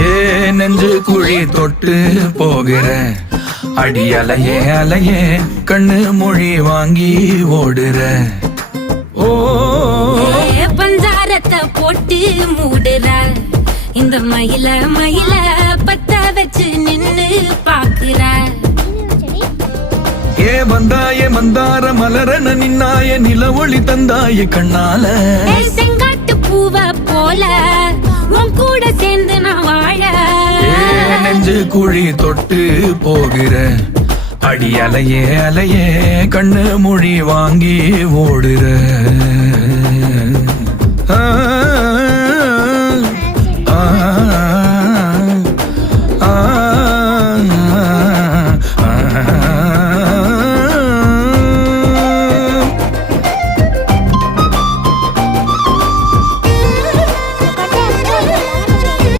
ஏ நெஞ்சு குழி தொட்டு போகிற அடி அலையே அலையே கண்ணு மொழி வாங்கி ஓடுற. ஓ பஞ்சாரத்தை போட்டு மூடுற இந்த மயில மயில பத்த வச்சு நின்னு பாக்குற. ஏ வந்தாய மந்தார மலரன நின்னாய நில ஒளி தந்தாய கண்ணால. செங்காட்டு பூவ போல உன் கூட சேர்ந்து நான் வாழ. நெஞ்சு குழி தொட்டு போகிற அடி அலையே அலையே கண்ணு மொழி வாங்கி ஓடுற.